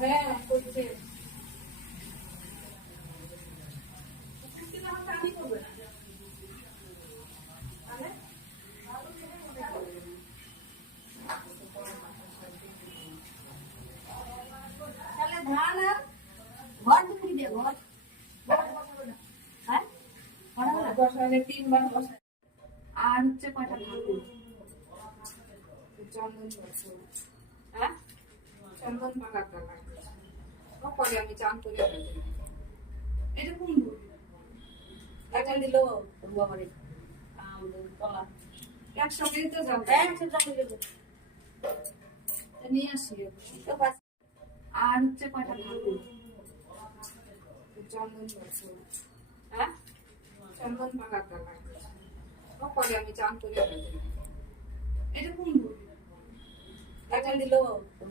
হ্যাঁ করছে। তাহলে ধান আর ঘর বিক্রি দিয়ে ঘর হ্যাঁ বসালে 3 বার বসায়। আর হচ্ছে কয়টা ধান চন্দন বসে। হ্যাঁ চন্দন পাকার দরকার। পরে আমি চান করে ফেলবো। এটা কোন এখন দিল বাবারে কলা একসঙ্গেই তো যাবে। নিয়ে আসি আর হচ্ছে কয়টা ধান চন্দন বসে। হ্যাঁ চন্দন পাকার দরকার। পরে আমি চান করে ফেলবো। এটা কোন এখন দিল